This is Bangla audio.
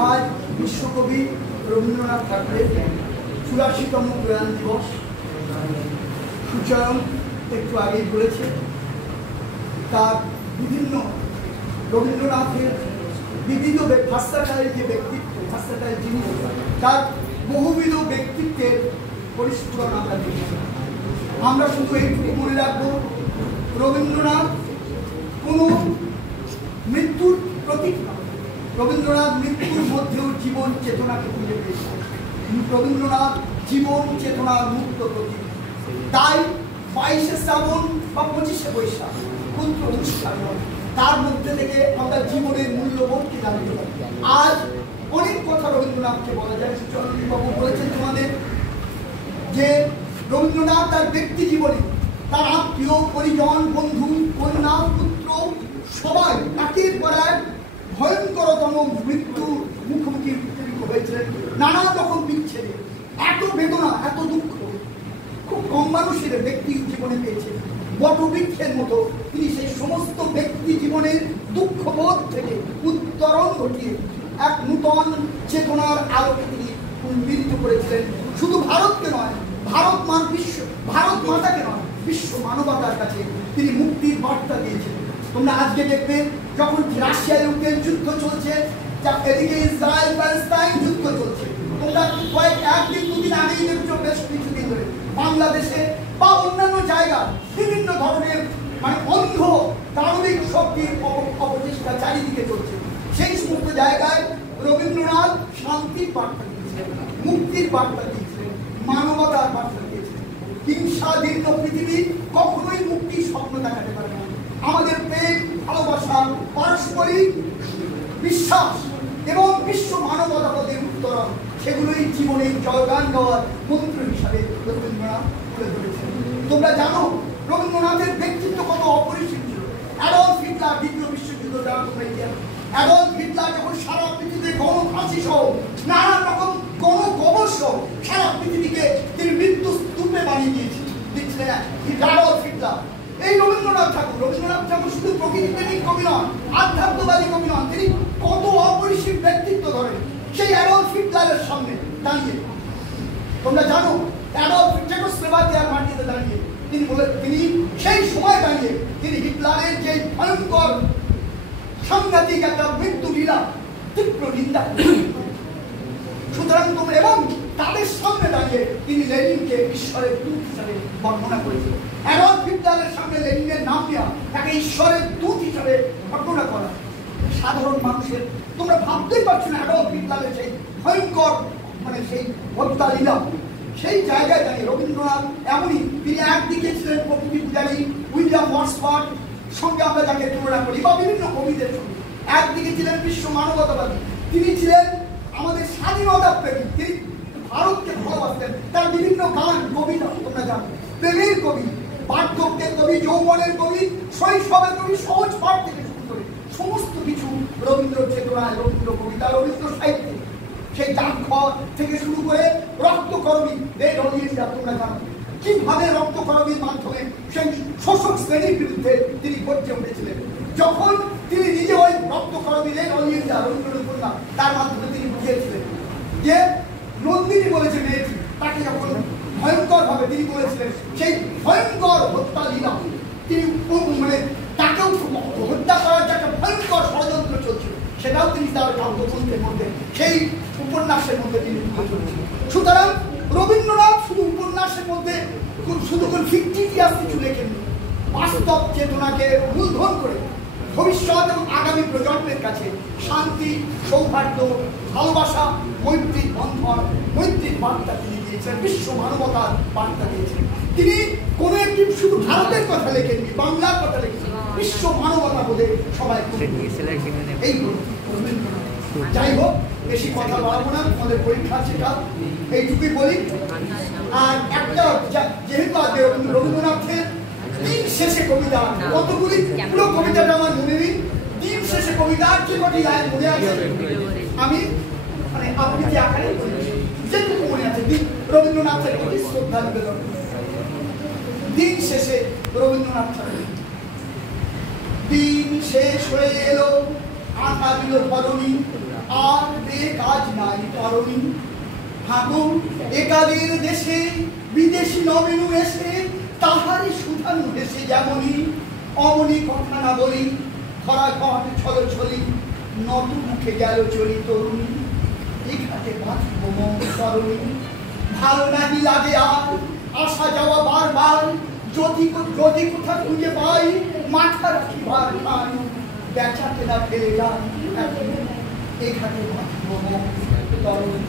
आज विश्वकवि रवींद्रनाथ ठाकुरेर 84तम प्रयाण दिवस। সুচয়ন একটু আগেই বলেছে তার বিভিন্ন রবীন্দ্রনাথের বিবিধ ভাষাটায় যে ব্যক্তিত্ব, ভাষাটায় যিনি তার বহুবিধ ব্যক্তিত্বের পরিস্ফুরণ আমরা দেখেছি। আমরা শুধু এইটুকু মনে রাখবো, রবীন্দ্রনাথ কোনো মৃত্যুর প্রতীক না। রবীন্দ্রনাথ মৃত্যুর মধ্যেও জীবন চেতনাকে খুঁজে পেয়েছেন। রবীন্দ্রনাথ জীবন চেতনার মুক্ত প্রতীক। তাই 22শে শ্রাবণ বা 25শে বৈশাখ ক্ষুদ্র অনুষ্ঠান তার মধ্যে থেকে আমরা জীবনের মূল্যবোধকে জানতে পারি। আজ অনেক কথা রবীন্দ্রনাথকে বলা যায়। সুচরণবাবু বলেছেন তোমাদের যে রবীন্দ্রনাথ তার ব্যক্তি জীবনে তার আত্মীয় পরিজন, বন্ধু, কন্যা, পুত্র সবাই একের পর এক ভয়ঙ্করতম মৃত্যু মুখোমুখি হয়েছিলেন। নানা রকম বিচ্ছেদে এত বেদনা, এত দুঃখ খুব কম মানুষের ব্যক্তি জীবনে পেয়েছে। বটবৃক্ষের মতো তিনি সেই সমস্ত ব্যক্তি জীবনের দুঃখবোধ থেকে উত্তরণ ঘটিয়ে এক নূতন চেতনার আলোকে তিনি উন্মীলিত করেছিলেন। শুধু ভারতকে নয়, ভারত মাতাকে নয়, বিশ্ব মানবতার কাছে তিনি মুক্তির বার্তা দিয়েছিলেন। তোমরা আজকে দেখবে যখন রাশিয়া ইউক্রেন যুদ্ধ চলছে, এদিকে ইসরায়েল প্যালেস্টাইন যুদ্ধ চলছে, তোমরা কয়েক একদিন দুদিন আগেই দেখছো বেশ কিছুদিন ধরে বাংলাদেশে বা অন্যান্য জায়গায় বিভিন্ন ধরনের অন্ধ দানবিক শক্তির অপচেষ্টা চারিদিকে চলছে। সেই সমস্ত জায়গায় রবীন্দ্রনাথ শান্তির বার্তা দিয়েছিলেন, মুক্তির বার্তা দিয়েছিলেন, মানবতার বার্তা দিয়েছিলেন। হিংসাদীর্ণ পৃথিবী কখনোই মুক্তির স্বপ্ন দেখাতে পারে না। আমাদের প্রেম, ভালোবাসা, পারস্পরিক বিশ্বাস এবং বিশ্ব মানবতাবাদের উত্তরণ, সেগুলোই জীবনের জয়গান গাওয়ার মন্ত্র হিসাবে রবীন্দ্রনাথ তুলে ধরেছেন। তোমরা জানো রবীন্দ্রনাথের ব্যক্তিত্ব কত অপরিসীম ছিল। অ্যাডলফ হিটলার, দ্বিতীয় বিশ্বযুদ্ধ দ্বারা তোমরা ইতিহাস, অ্যাডলফ হিটলার যখন সারা পৃথিবীতে গণফাঁসি সহ নানা রকম গণকবর সহ সারা পৃথিবীকে তিনি মৃত্যু স্তূপে বানিয়ে দিয়েছিলেন অ্যাডলফ হিটলার। এই রবীন্দ্রনাথ ঠাকুর শুধু প্রকৃতিপ্রেমিক কবি নন, আধ্যাত্মবাদী কবি নন, তিনি কত অপরিসীম ব্যক্তিত্ব ধরেন সেই অ্যাডলফ হিটলারের সামনে দাঁড়িয়ে। তোমরা জানো অ্যাডলফ চেকোস্লোভাকিয়ার মাটিতে দাঁড়িয়ে তিনি সেই সময় দাঁড়িয়ে তিনি হিটলারের যে ভয়ঙ্কর সাংঘাতিক একটা মৃত্যু লীলা তীব্র নিন্দা। সুতরাং তোমরা এবং তাদের সামনে দাঁড়িয়ে তিনি লেনিনকে ঈশ্বরের দূত হিসাবে বর্ণনা করেছিলেন। অ্যাডলফ হিটলারের সামনে লেনিনের নাম দেওয়া, তাকে ঈশ্বরের দূত হিসাবে বর্ণনা করা সাধারণ মানুষের তোমরা ভাবতেই পারছো না। অ্যাডলফ হিটলারের সেই ভয়ঙ্কর সেই হত্যা লীলা, সেই জায়গায় দাঁড়িয়ে রবীন্দ্রনাথ এমনই, তিনি একদিকে ছিলেন প্রকৃতি পূজারী উইলিয়াম ওয়ার্ডসওয়ার্থ সঙ্গে আমরা যাকে তুলনা করি বা বিভিন্ন কবিদের সঙ্গে, একদিকে ছিলেন বিশ্ব মানবতাবাদী, তিনি ছিলেন আমাদের স্বাধীনতা প্রেমী, তিনি ভারতকে ভালোবাসতেন। তার বিভিন্ন গান, কবিতা তোমরা জানো, প্রেমের কবি, বার্ধক্যের কবি, যৌবনের কবি, শৈশবের কবি, সহজ পাঠ থেকে শুরু করে সমস্ত কিছু রবীন্দ্র চেতনায়, রবীন্দ্র কবিতা, রবীন্দ্র সাহিত্যে, সেই ডাকঘর থেকে শুরু করে রক্তকরবী রেড অলিয়েন্ডা তোমরা জানো কিভাবে রক্তকরবীর মাধ্যমে সেই শোষক শ্রেণীর বিরুদ্ধে তিনি গর্জে উঠেছিলেন। যখন তিনি নিজে ওই রক্তকরবী রেড অলিয়েন্ডা রবীন্দ্রনাথ কন্যা তার মাধ্যমে তিনি বুঝিয়েছিলেন যে নন্দিনী বলেছে মেয়েটি, তাকে যখন ভয়ঙ্কর ভাবে তিনি বলেছিলেন সেই ভয়ঙ্কর হত্যা লীলা, তিনি তাকেও হত্যা করার যে একটা ভয়ঙ্কর ষড়যন্ত্র চলছিল সেটাও তিনি তার কাব্যগ্রন্থের মধ্যে সেই উপন্যাসের মধ্যে তিনি তুলে ধরেছিলেন। সুতরাং রবীন্দ্রনাথ শুধু উপন্যাসের মধ্যে শুধু ফিকটিভিয়াস কিছু লেখেননি, বাস্তব চেতনাকে মূলধন করে ভবিষ্যৎ এবং আগামী প্রজন্মের কাছে শান্তি, সৌহার্দ্য, ভালোবাসা, মৈত্রীর বন্ধন, মৈত্রীর বার্তা তিনি দিয়েছেন, বিশ্ব মানবতার বার্তা দিয়েছেন। তিনি কোনো একটি শুধু ভারতের কথা লেখেননি, বাংলার কথা লিখেছেন, বিশ্ব মানবতা বলে সবাই এই যাই হোক, বেশি কথা বলবো না, আমাদের পরীক্ষা সেটা এইটুকুই বলি। আর একটা যেহেতু আগে রবীন্দ্রনাথের দিন শেষে কবিতা, কতগুলি পুরো কবিতাটা আমার মনে নেই, দিন শেষে কবিতা যে কটি লাইন মনে আছে আমি আবৃত্তি আকারে যেটুকু মনে আছে, রবীন্দ্রনাথের প্রতি শ্রদ্ধা নিবেদন। দিন শেষে রবীন্দ্রনাথ ঠাকুর, দিন শেষ হয়ে এলো আশা দিল ধরণী আর বেকাজ নাই করণী। ঠাকুর একালের দেশে বিদেশি নবেনু এসে তাহারই সুধানু দেশে যেমনই অমনি কথা না বলি খরা ঘট ছল ছলি নত মুখে গেল চলি তরুণী। এখানে বাঁধব মন সরণী ভালো নাহি লাগে আর আসা যাওয়া বারবার যদি কোথা খুঁজে পাই মাথা রাখিবার খাই বেচাতে না ফেলে যাই এখানে বাঁধব মন সরণী।